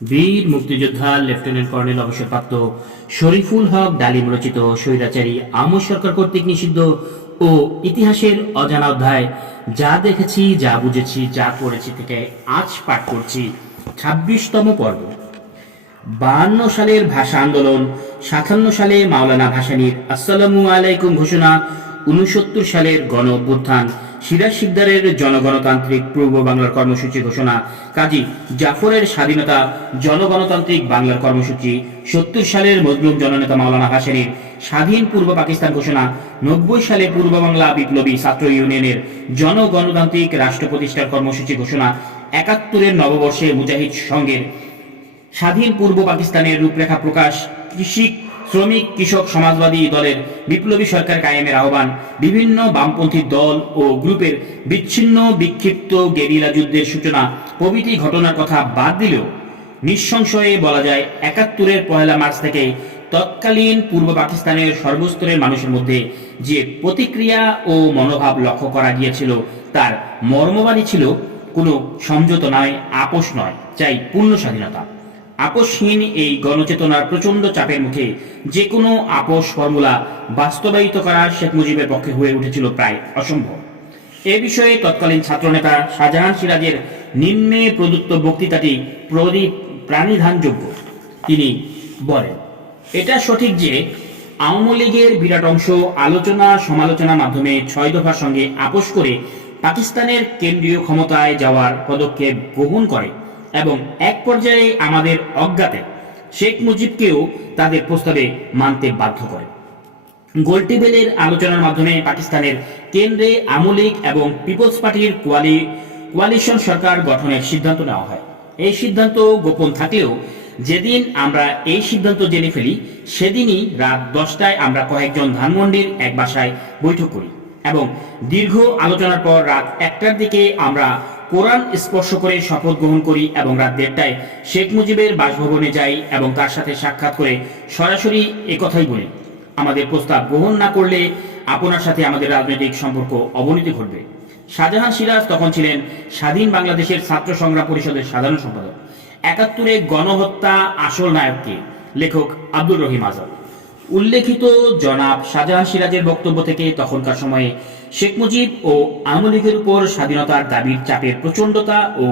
বীর মুক্তিযোদ্ধা lieutenant colonel অবসরপ্রাপ্ত শরীফুল হক ডালিম রচিত স্বৈরাচারী আমর সরকার কর্তৃক নিষিদ্ধ ও ইতিহাসের অজানা অধ্যায়, যা দেখেছি, যা বুঝেছি, যা করেছি থেকে আজ পাঠ করছি ছাব্বিশতম পর্ব। বাহান্ন সালের ভাষা আন্দোলন, সাতান্ন সালে মাওলানা ভাসানীর আসসালামু আলাইকুম ঘোষণা উনসত্তর সালের গণ অভ্যুত্থান সিরাজ শিকদারের জনগণতান্ত্রিক পূর্ব বাংলার কর্মসূচি ঘোষণা। কাজী জাফরের স্বাধীনতা জনগণতান্ত্রিক বাংলার কর্মসূচি। সত্তর সালের মজলুম জননেতা মাওলানা ভাসানীর স্বাধীন পূর্ব পাকিস্তান ঘোষণা। নব্বই সালে পূর্ব বাংলা বিপ্লবী ছাত্র ইউনিয়নের জনগণতান্ত্রিক রাষ্ট্র প্রতিষ্ঠার কর্মসূচি ঘোষণা একাত্তরের নববর্ষে মুজাহিদ সংঘের স্বাধীন পূর্ব পাকিস্তানের রূপরেখা প্রকাশ। কৃষি শ্রমিক, কৃষক, সমাজবাদী দলের বিপ্লবী সরকার কায়েমের আহ্বান। বিভিন্ন বামপন্থী দল ও গ্রুপের বিচ্ছিন্ন, বিক্ষিপ্ত, গেরিলা যুদ্ধের সূচনা প্রভৃতি ঘটনার কথা বাদ দিলেও নিঃসংশয়ে বলা যায় একাত্তরের পহেলা মার্চ থেকে তৎকালীন পূর্ব পাকিস্তানের সর্বস্তরের মানুষের মধ্যে যে প্রতিক্রিয়া ও মনোভাব লক্ষ্য করা গিয়েছিল, তার মর্মবাণী ছিল, কোনো সমঝোত নয়, আপোষ নয়। চাই পূর্ণ স্বাধীনতা। আপোষহীন এই গণচেতনার প্রচণ্ড চাপের মুখে। যে কোনো আপোষ ফর্মুলা বাস্তবায়িত করা শেখ মুজিবের পক্ষে হয়ে উঠেছিল প্রায় অসম্ভব। এ বিষয়ে তৎকালীন ছাত্রনেতা শাহজাহান সিরাজের নিম্নে প্রদত্ত বক্তৃতাটি প্রদীপ প্রাণিধানযোগ্য, তিনি বলেন, এটা সঠিক যে আওয়ামী লীগের বিরাট অংশ আলোচনা সমালোচনার মাধ্যমে ছয় দফার সঙ্গে আপোষ করে পাকিস্তানের কেন্দ্রীয় ক্ষমতায় যাওয়ার পদক্ষেপ গ্রহণ করে। এবং এক পর্যায়ে আমাদের অজ্ঞাতে শেখ মুজিবকেও তাদের প্রস্তাবে মানতে বাধ্য করে। গোলটেবিলের আলোচনার মাধ্যমে পাকিস্তানের কেন্দ্রে আমলিক এবং পিপলস পার্টির কোয়ালি, কোয়ালিশন সরকার গঠনের সিদ্ধান্ত নেওয়া হয়। এই সিদ্ধান্ত গোপন থাকলেও যেদিন আমরা এই সিদ্ধান্ত জেনে ফেলি, সেদিনই রাত দশটায় আমরা কয়েকজন ধানমন্ডির এক বাসায় বৈঠক করি এবং দীর্ঘ আলোচনার পর রাত একটার দিকে আমরা কোরআন স্পর্শ করে শপথ গ্রহণ করি এবং রাত দেড়টায় শেখ মুজিবের বাসভবনে যাই এবং তার সাথে সাক্ষাৎ করে সরাসরি একথাই বলি। আমাদের প্রস্তাব গ্রহণ না করলে আপনার সাথে আমাদের রাজনৈতিক সম্পর্ক অবনতি ঘটবে। শাহজাহান সিরাজ তখন ছিলেন স্বাধীন বাংলাদেশের ছাত্র সংগ্রাম পরিষদের সাধারণ সম্পাদক। একাত্তরে গণহত্যা আসল নায়ককে লেখক আব্দুর রহিম আজাদ। উল্লেখিত জনাব শাহজাহান সিরাজের বক্তব্য থেকে তখনকার সময়ে শেখ মুজিব ও আওয়ামী লীগের উপর স্বাধীনতার দাবির চাপের প্রচণ্ডতা ও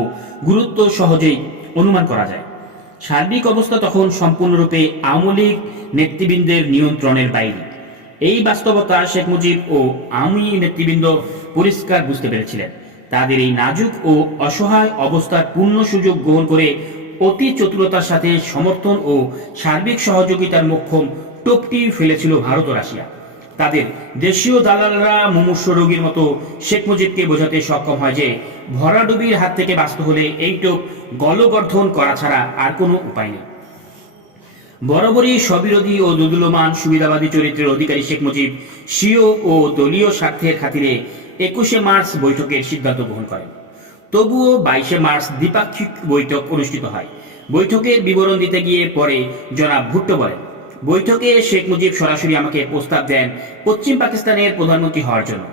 গুরুত্ব সহজেই অনুমান করা যায়। সার্বিক অবস্থা তখন সম্পূর্ণরূপে আওয়ামী লীগ নেতৃবৃন্দের নিয়ন্ত্রণের বাইরে। এই বাস্তবতা শেখ মুজিব ও আওয়ামী নেতৃবৃন্দ পরিষ্কার বুঝতে পেরেছিলেন। তাদের এই নাজুক ও অসহায় অবস্থার পূর্ণ সুযোগ গ্রহণ করে অতি চতুরতার সাথে সমর্থন ও সার্বিক সহযোগিতার মোক্ষম টোপটি ফেলেছিল ভারত ও রাশিয়া। তাদের দেশীয় দালালরা মুমূর্ষ রোগীর মতো শেখ মুজিবকে বোঝাতে সক্ষম হয় যে, ভরাডুবির হাত থেকে বাঁচতে হলে এই টোপ গলগর্ধন করা ছাড়া আর কোনো উপায় নেই। বরাবরই স্ববিরোধী ও দুদুলমান সুবিধাবাদী চরিত্রের অধিকারী শেখ মুজিব স্বীয় ও দলীয় স্বার্থের খাতিরে একুশে মার্চ বৈঠকের সিদ্ধান্ত গ্রহণ করেন। তবুও বাইশে মার্চ দ্বিপাক্ষিক বৈঠক অনুষ্ঠিত হয়। বৈঠকের বিবরণ দিতে গিয়ে পরে জনাব ভুট্টো বলেন বৈঠকে শেখ মুজিব সরাসরি আমাকে প্রস্তাব দেন পশ্চিম পাকিস্তানের প্রধানমন্ত্রী হওয়ার জন্য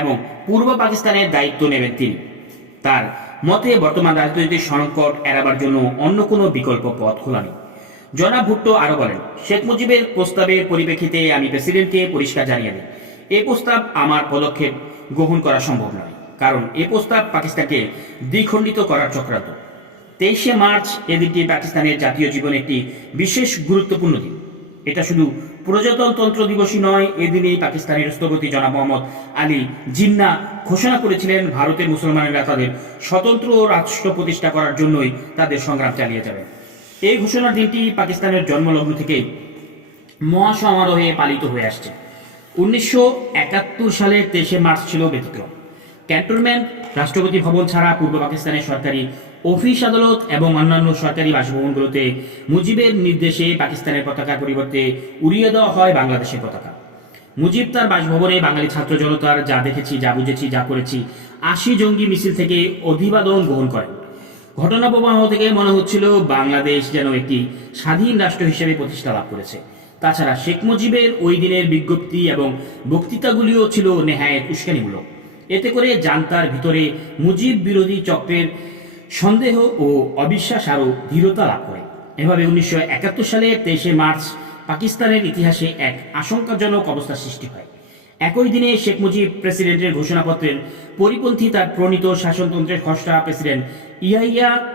এবং পূর্ব পাকিস্তানের দায়িত্ব নেবেন তিনি। তার মতে, বর্তমান রাজনৈতিক সংকট এড়াবার জন্য অন্য কোনো বিকল্প পথ খোলা নেই। জনাব ভুট্টো আরও বলেন, শেখ মুজিবের প্রস্তাবের পরিপ্রেক্ষিতে আমি প্রেসিডেন্টকে পরিষ্কার জানিয়ে দিই। এই প্রস্তাব আমার পদক্ষেপ গ্রহণ করা সম্ভব নয়, কারণ এ প্রস্তাব পাকিস্তানকে দ্বিখণ্ডিত করার চক্রান্ত। তেইশে মার্চ এ দিনটি পাকিস্তানের জাতীয় জীবনে একটি বিশেষ গুরুত্বপূর্ণ দিন। এটা শুধু প্রজাতন্ত্র দিবসই নয় এদিনেই পাকিস্তানের রাষ্ট্রপতি জনাব মোহাম্মদ আলী জিন্না ঘোষণা করেছিলেন, ভারতের মুসলমানেরা তাদের স্বতন্ত্র রাষ্ট্র প্রতিষ্ঠা করার জন্যই তাদের সংগ্রাম চালিয়ে যাবে। এই ঘোষণার দিনটি পাকিস্তানের জন্মলগ্ন থেকেই মহাসমারোহে পালিত হয়ে আসছে। উনিশশো একাত্তর সালের তেইশে মার্চ ছিল ব্যতিক্রম। ক্যান্টনমেন্ট, রাষ্ট্রপতি ভবন ছাড়া পূর্ব পাকিস্তানের সরকারি অফিস আদালত এবং অন্যান্য সরকারি বাসভবনগুলোতে মুজিবের নির্দেশে পাকিস্তানের পতাকা পরিবর্তে উড়িয়ে দেওয়া হয় বাংলাদেশের পতাকা। মুজিব তার বাসভবনে বাঙালি ছাত্র জনতার যা দেখেছি, যা বুঝেছি, যা করেছি, আশি জঙ্গি মিছিল থেকে অভিবাদন গ্রহণ করেন। ঘটনা প্রবাহ থেকে মনে হচ্ছিল বাংলাদেশ যেন একটি স্বাধীন রাষ্ট্র হিসেবে প্রতিষ্ঠা লাভ করেছে। তাছাড়া শেখ মুজিবের ওই দিনের বিজ্ঞপ্তি এবং বক্তৃতাগুলিও ছিল নেহায় উস্কানিমূলক। এতে করে জান্তার ভিতরে মুজিব বিরোধী চক্রের সন্দেহ ও অবিশ্বাস আরও দৃঢ়তা লাভ করে। এভাবে উনিশশো একাত্তর সালে তেইশে মার্চ পাকিস্তানের ইতিহাসে এক আশঙ্কাজনক অবস্থা সৃষ্টি হয়। একই দিনে শেখ মুজিব প্রেসিডেন্টের ঘোষণাপত্রের পরিপন্থী তার প্রণীত শাসনতন্ত্রের খসড়া প্রেসিডেন্ট ইয়াহিয়া,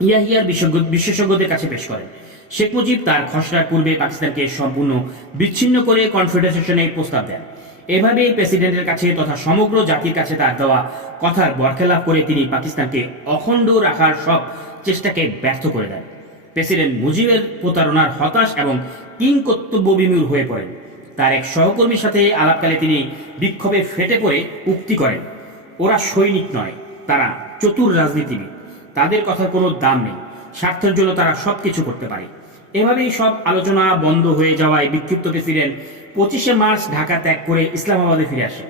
ইয়াহিয়ার বিশেষজ্ঞ- বিশেষজ্ঞদের কাছে পেশ করেন। শেখ মুজিব তার খসড়ার পূর্বে পাকিস্তানকে সম্পূর্ণ বিচ্ছিন্ন করে কনফেডারেশনের প্রস্তাব দেন। এভাবেই প্রেসিডেন্টের কাছে তথা সমগ্র জাতির কাছে তার দেওয়া কথার বরখেলাপ করে তিনি পাকিস্তানকে অখণ্ড রাখার সব চেষ্টাকে ব্যর্থ করে দেন। প্রেসিডেন্ট মুজিবের প্রতারণার হতাশ এবং কিং কর্তব্য বিমূর হয়ে পড়েন। তার এক সহকর্মীর সাথে আলাপকালে তিনি বিক্ষোভে ফেটে পড়ে উক্তি করেন, ওরা সৈনিক নয়, তারা চতুর রাজনীতিবিদ। তাদের কথার কোনো দাম নেই। স্বার্থের জন্য তারা সব কিছু করতে পারে। এভাবেই সব আলোচনা বন্ধ হয়ে যাওয়ায় বিক্ষিপ্ত প্রেসিডেন্ট পঁচিশে মার্চ ঢাকা ত্যাগ করে ইসলামাবাদে ফিরে আসে।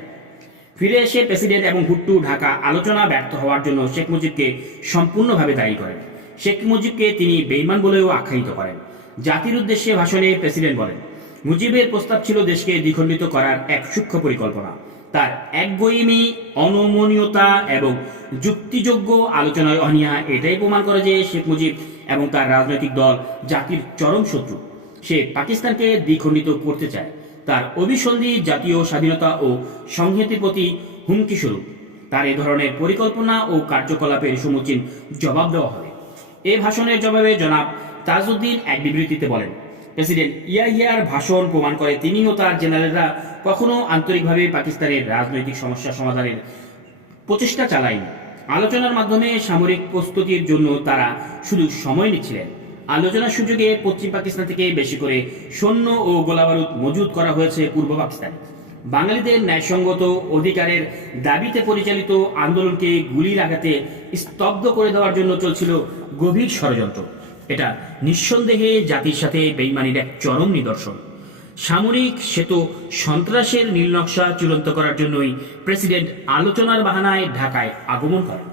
ফিরে এসে প্রেসিডেন্ট এবং ভুট্টু ঢাকা আলোচনা ব্যর্থ হওয়ার জন্য শেখ মুজিবকে সম্পূর্ণভাবে দায়ী করেন। শেখ মুজিবকে তিনি বেইমান বলেও আখ্যায়িত করেন। জাতির উদ্দেশ্যে ভাষণে প্রেসিডেন্ট বলেন, মুজিবের প্রস্তাব ছিল দেশকে দ্বিখণ্ডিত করার এক সূক্ষ্ম পরিকল্পনা। তার একগোইমি অনমনীয়তা এবং যুক্তিযোগ্য আলোচনায় অনিয়া এটাই প্রমাণ করে যে শেখ মুজিব এবং তার রাজনৈতিক দল জাতির চরম শত্রু। সে পাকিস্তানকে দ্বিখণ্ডিত করতে চায়। তার অভিসন্ধি, জাতীয় স্বাধীনতা ও সংহতির প্রতি হুমকি স্বরূপ। তার এ ধরনের পরিকল্পনা ও কার্যকলাপের সমুচীন জবাব দেওয়া হবে। এ ভাষণের জবাবে জনাব তাজউদ্দিন এক বিবৃতিতে বলেন, প্রেসিডেন্ট ইয়াহিয়ার ভাষণ প্রমাণ করে তিনি ও তার জেনারেলরা কখনো আন্তরিকভাবে পাকিস্তানের রাজনৈতিক সমস্যা সমাধানের প্রচেষ্টা চালায়নি। আলোচনার মাধ্যমে সামরিক প্রস্তুতির জন্য তারা শুধু সময় নিচ্ছিলেন। আলোচনার সুযোগে পশ্চিম পাকিস্তান থেকে বেশি করে সৈন্য ও গোলাবারুদ মজুদ করা হয়েছে পূর্ব পাকিস্তানে। বাঙালিদের ন্যায়সঙ্গত অধিকারের দাবিতে পরিচালিত আন্দোলনকে গুলির আঘাতে স্তব্ধ করে দেওয়ার জন্য চলছিল গভীর ষড়যন্ত্র। এটা নিঃসন্দেহে জাতির সাথে বেইমানির এক চরম নিদর্শন। সামরিক সেতু সন্ত্রাসের নীলনকশা চূড়ান্ত করার জন্যই প্রেসিডেন্ট আলোচনার বাহানায় ঢাকায় আগমন করেন।